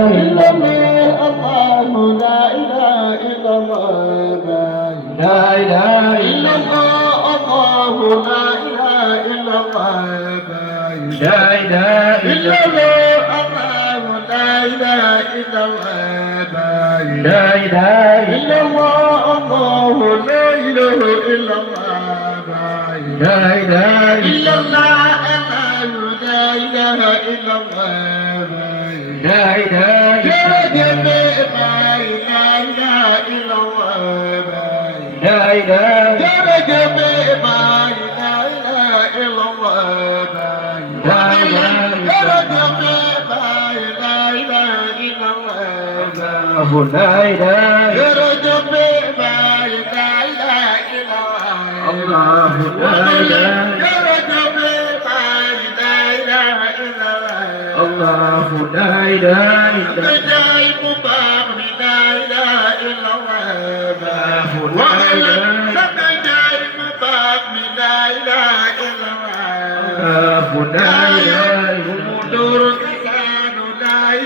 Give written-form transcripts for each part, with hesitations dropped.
إلا الله الله لا إله إلا الله لا إله إلا الله الله لا إله إلا الله لا إله إلا الله الله لا إله إلا الله لا إله إلا الله الله لا إله إلا الله لا إله إلا الله لا إله إلا الله لا إله إلا الله لا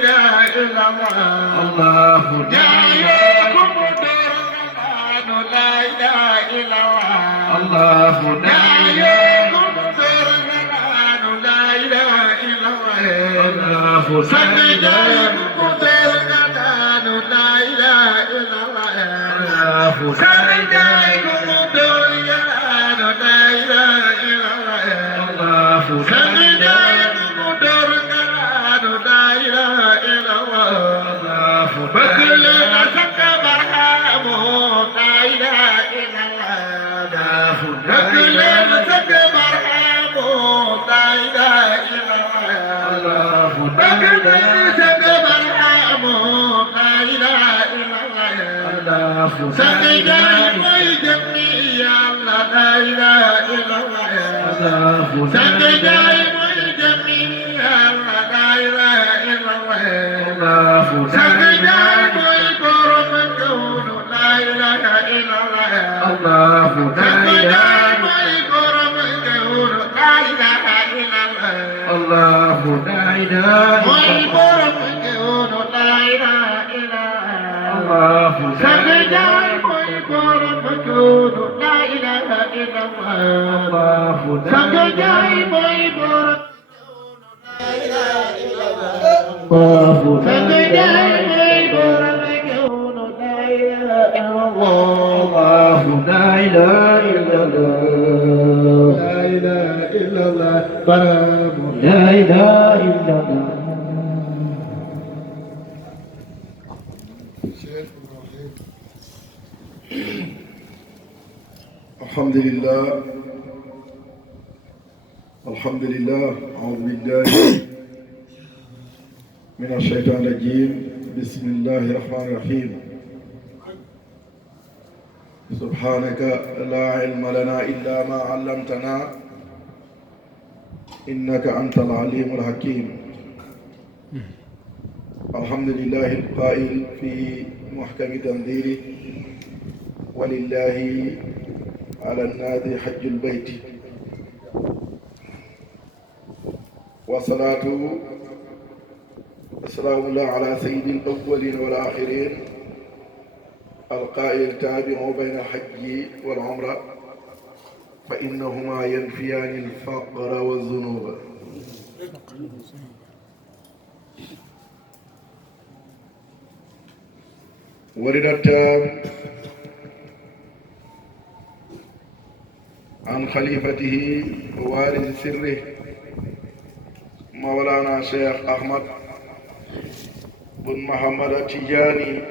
إله إلا الله لا إله إلا الله لا إله إلا الله لا إله الله لا إله الله لا إله إلا الحمد لله الحمد لله أعوذ بالله من الشيطان الرجيم بسم الله الرحمن الرحيم سبحانك لا علم لنا إلا ما علمتنا إنك أنت العليم الحكيم الحمد لله القائل في محكم تنزيله ولله على الناس حج البيت والصلاة والسلام الله على سيد الأولين والآخرين القائل تابعوا بين الحج والعمرة فإنهما ينفيان الفقر والذنوب وردت عن خليفته ووارث سره مولانا شيخ أحمد بن محمد التجاني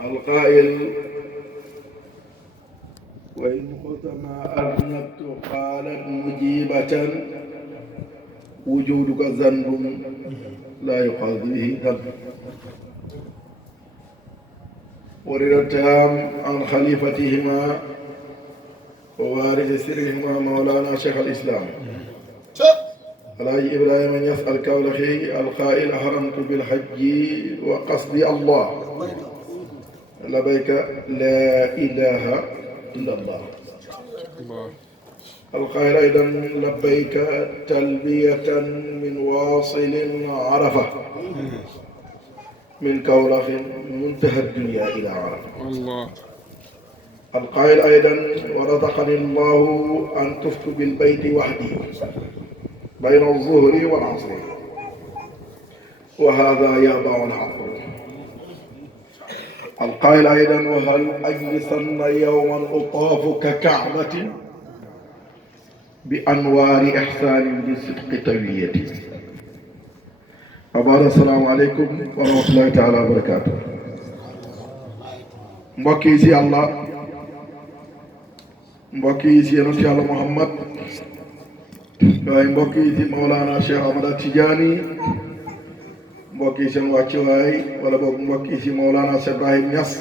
القائل وإن قلت ما أذنبت قالت مجيبة وجودك ذنب لا يقاض به ذنب ورد عن خليفتهما ووارث سرهما مولانا شيخ الإسلام الحاج إبراهيم يسأل كولخي القائل حرمت بالحج وقصدي الله لبيك لا إله إلا الله القائل أيضا لبيك تلبية من واصل عرفة من كولخ منتهى الدنيا إلى عرفة. الله. القائل أيضا ورزقني الله أن طفت بالبيت وحدي بين الظهر والعصر وهذا يابع العقل. القائل أيضا وهل أجلسن يوما أطاف ككعبة بأنوار إحسان بصدق تويتي. أبارك السلام عليكم ورحمة الله تعالى وبركاته. mbokki ci Allah mbokki ci yonent Yàlla Muhammad waaye mbokki ci Mawlana Cheikh Ahmad Tidiane mbokki seen wàccuwaay wala boog mbokki ci Mawlana Cheikh Ibrahim Niass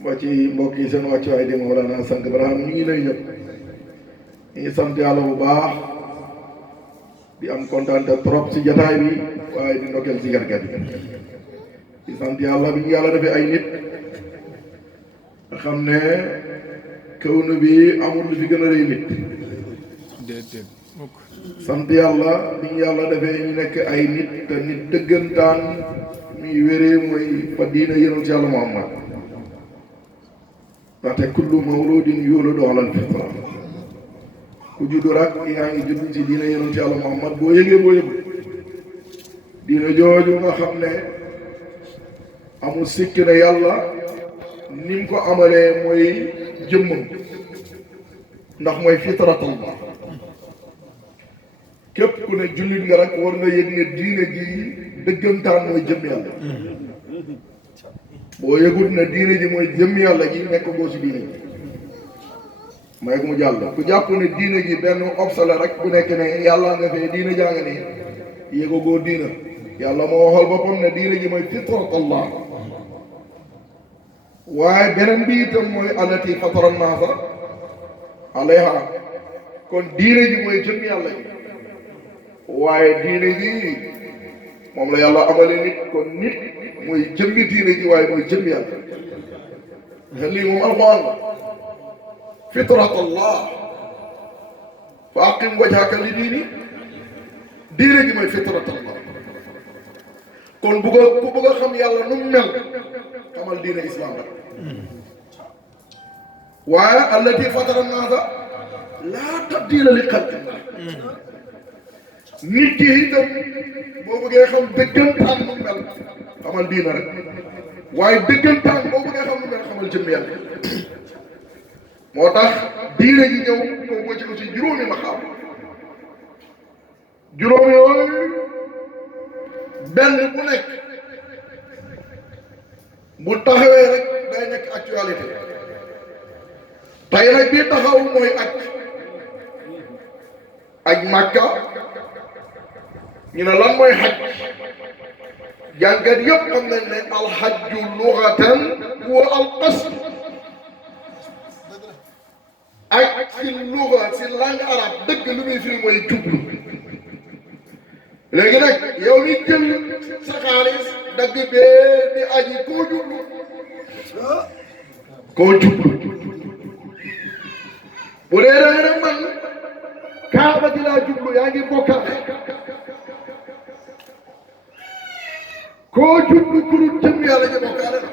mbokki seen wàccuwaay di Mawlana Sang Ibrahim ñu ngi lay ñëpp ñu ngi sant Yàlla bu baax di am kontaan trop ci jataay bi waaye di ndokkeel ci gargat yi di sant Yàlla bi ñu Yàlla defee ay nit nga xam ne kaw na bi amul lu fi gën a rëy nit sant Yàlla bi ñu Yàlla defee ñu nekk ay nit te nit dëggantaan muy wéree mooy fa diina yonent Yàlla Muhammad ndaxte kullu mawludin yuladu alal fitra ku juddu rek yaa ngi judd ci diina yonent Yàlla Muhammad boo yëgee boo yëgul diina jooju nga xam ne amul sikki ne yàlla ni mu ko amalee mooy jëmmam ndax mooy fitratallah képp ku ne jullit nga rek war nga yëg ne diine gi dëggantaan mooy jëmm yàlla boo yëgut ne diine ji mooy jëmm yàlla gi nekk goo ci diine ji may mu jàll ku jàpp ne diine ji benn obsala rek bu nekk ne yàlla nga fee diine jaa nga nii yëgo goo diina yàlla moo waxal boppam ne diine ji mooy fitratallah waaye beneen bi itam mooy allati fatara naasa alayha kon diine ji mooy jëmm yàlla ji waaye diine ji moom la yàlla amale nit kon nit mooy jëmmi diine ji waaye mooy jëmm yàlla lii moom alquran la fitratallah fa aqim wajhaka li diine ji mooy fitratallah kon ku bëgg a xam yàlla nu mu mel xamal diine islam rek waaye allati fatara naasa laa tabdila li xalqillah nit ki itam boo bëggee xam dëggantaan nu mel xamal diine rek waaye dëggantaan boo bëggee xam nu mel xamal jëmm yàlla moo tax diine ji ñëw ko wëcc ko ci juróomi ma xam juróomi yooyu benn bu nekk bu taxawee rek day nekk actualité tey nag bii taxaw mooy aj Makka ñu ne lan mooy xaj jàngat yëpp xam nañ ne alxajju lugatan wa alqasd aj si luga si langue arabe dëgg lu muy firi mooy jublu léegi nag yow mi jël sa xaalis dagg bee di aji koo jublu bu dee da nga ne man kaaba di laa jublu yaa ngi bokkaale koo jublu kuru jëm yàlla ñu bokkaale la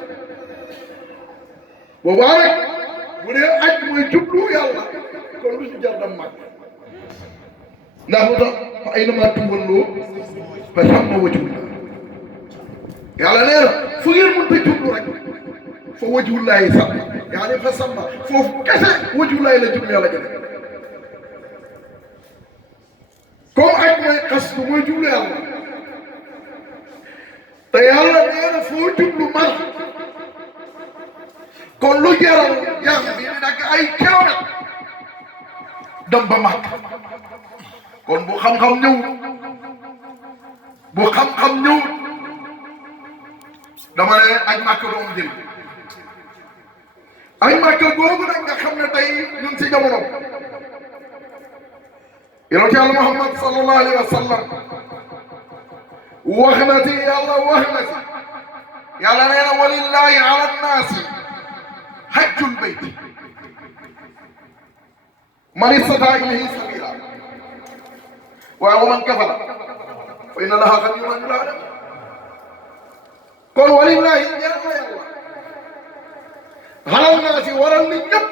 boobaa rek bu dee aj mooy jublu yàlla kon lu si jar dam mag ndax lu tax fa aynamaa tuwallu fa samma wajhullah yàlla nee na fu ngeen mënta jublu rek fa wajhullahi samma yaani fa samma foofu kese wajhullahi la jublu yàlla gën comme aj mooy xasdu mooy jublu yàlla te yàlla nee na foo jublu man kon lu jaral jàng bi nag ay kilomètre dem ba màgg kon bu xam-xam ñëw dama ne aj Màkka doom jël aj Màkka googu nag nga xam ne tey ñun si jamono yonent Yàlla Muhammad sallallahu alayhi wa sallam wax na ci yàlla wax na ci yàlla nee na walillahi ala nnaasi hajjul bayt man istata ilayhi sabila waaye wa man kafara fa inna Allaha ganiyyun anil alamin kon walillahi ñaan na yàlla xalal naa si waral nit ñëpp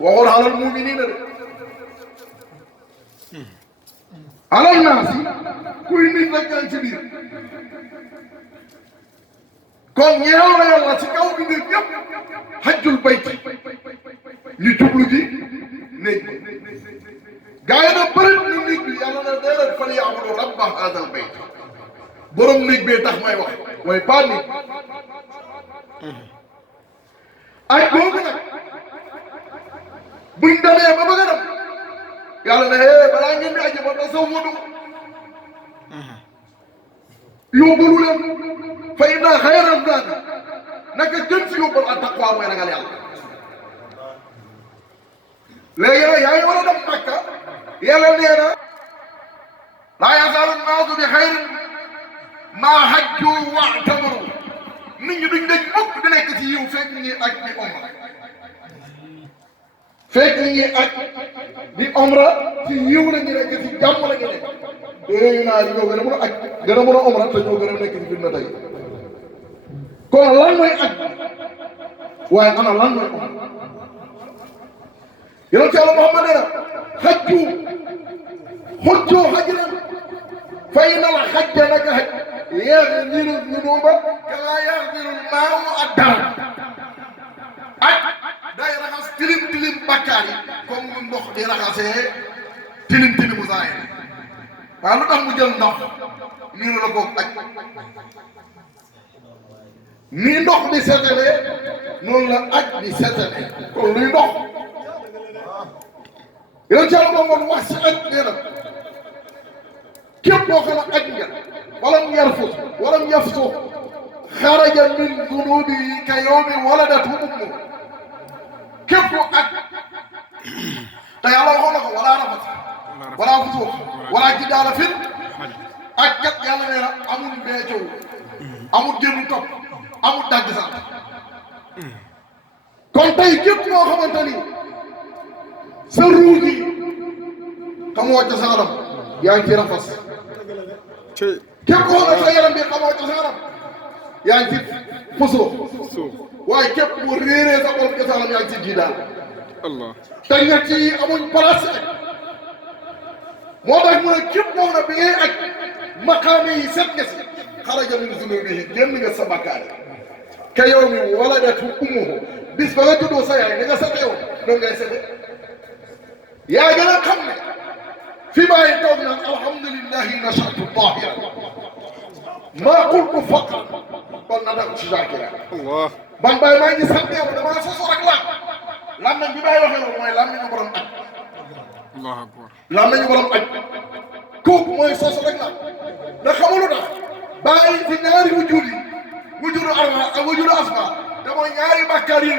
waxul xalal muminina de xalal naa si kuy nit rek ñaan ci biir kon ñeel na yàlla ci kaw bi nit ñëpp hajjul bayti ñu jublu ji néeg bi gaa yi nag bëri na néeg bi yàlla na déedéet fal ya'budu rabba haadal bayt borom néeg bee tax may wax mooy pas néeg ay googu nag buñ demee ba bëgg a dem yàlla ne balaa ngeen di aji ba da saw wadu yóbbalu leen fa inna xayra zaadi naka gën si yóbbal ak taqwa mooy ragal yàlla léegi nag yaa ngi war a dem Makka yàlla nee na laa yazaalu naasu bi xayrin maa hajju wa'tamaru nit ñi duñ dañ mukk di nekk ci yiw fekk ñi aj di omra fekk ñi aj di omra ci yiw la ñu nekk ci jàmm la ñu nekk dégg naa ñoo gën a mën a aj gën a mën a omra te ñoo gën a nekk ci fitna tey kon lan mooy aj waaye ana lan mooy omra yonent Yàlla Muhammad nee na xujju hajjan fa innal hajja naka haj yaghfiru zunuba kama yaghfiru al-maa'u ad-darab aj day raxas tilim tilim bakkaar yi comme mu ndox di raxasee tilim tilimu zaahir waaw lu tax mu jël ndox nii la ko aj nii ndox di setalee noonu la aj di setalee kon luy ndox yonent Yàlla Muhammad wax si aj nee na képp koo xam ne aj nga walam yarfus walam yafsuq xaraja min dunubihi ka yawmi waladatu ummu képp ku aj te yàlla waxoon na ko wala rafas wala fusuq wala jidaala fil aj kat yàlla nee na amul mbeecoo amul génn topp amul dagg sant kon tey képp koo xamante ni sa ruu gi xamoo cosaanam yaa ngi ci rafas képp koo xam ne sa yaram bi xamoo cosaanam yaa ngi ci fusoo waaye képp ku réeree sa bopp cosaanam yaa ngi ci jiidaal Allah te ñett yi amuñ place ak moo tax mu ne képp koo xam ne bi ngay aj maqaame yi set nga si xaraja min zunubihi génn nga sa bakkaar ka yow mi waladatu ummuhu bis ba nga juddoo sa yaay da nga sete woon noonu ngay sete yaa gën a xam ne fi bàyyi toog naan alhamdulillahi nashatu tahira maa qultu faqran kon na dak shakira Allah ban bàyyi maa ngi sant yàlla damaa soso rek laa lam nañ bi bàyyi waxee loolu mooy lam nañu borom aj Allahu akbar lam nañu borom aj kooku mooy soso rek laa da xamalu tax bàyyi fi ñaari wujud yi wujudu arwa ak wujudu asma te mooy ñaari bàkkaar yi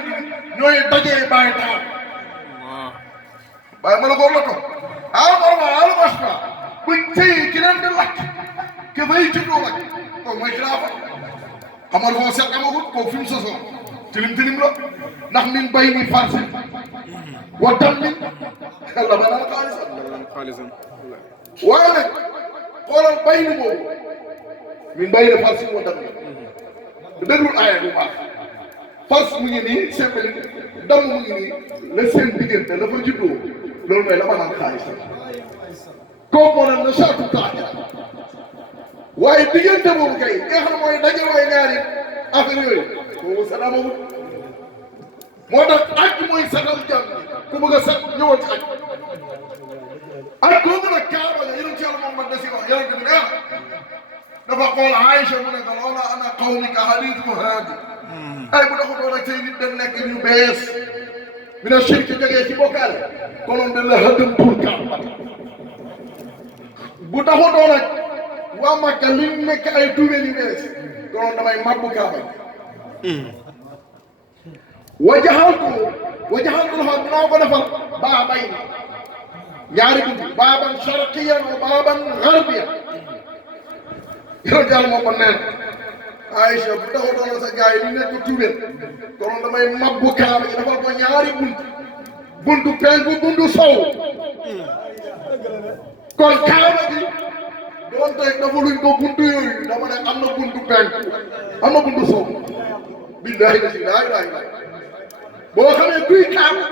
ñooy dajee bàyyi taal bàyyi ma la góor la ko almarwa almasma buñ téye ki leen di lakk ke fay juddoo lakk kooku mooy xilaafa xamal foo set amagul kooku fi mu sosoo tilim tilim la ndax min bay ni farsi wa dam min la ba naan xaalisan waaye nag xoolal bay ni boobu min bay ni farsi wa dam min déglul aaya bu baax fars mu ngi nii seppali dam mu ngi nii la seen diggante la fa juddoo loolu mooy la ma naan xaalisan kooku moo naan na saatu taajira waaye diggante boobu kay nga xam ne mooy daje waaye ñaari affaire yooyu boobu salaamawut moo tax aj mooy sagal jàmm ku bëgg a sax ñëwal ci aj googu nag kaaba nga yonent Yàlla Muhammad da si wax yonent bi neex dafa xool Aïcha mu ne ko loola ana qawmika hadithu haadi ay bu dafa doon ak tey nit dem nekk ñu bees mi ne shirk jógee ci bokkaale konoon dañ la hëddam tur kaaba bu taxu doon ak waa Makka li nekk ay tuubeen yu bees konoon damay mabbu kaaba wajaxaltu la dinaa ko defal baabay ñaari buntu baaban sharqiyan wa baaban garbiyan yow Yàlla moo ko neen Aïcha bu taxaw doon sa gars yi ñu nekk tuubeen konoon damay mabbu kaaba gi defal ko ñaari buntu buntu penku buntu sow kon kaaba gi doon tey defuluñ ko buntu yooyu dama ne am na buntu penku am na buntu sow billahi la ilaha illa boo xamee kuy kaaba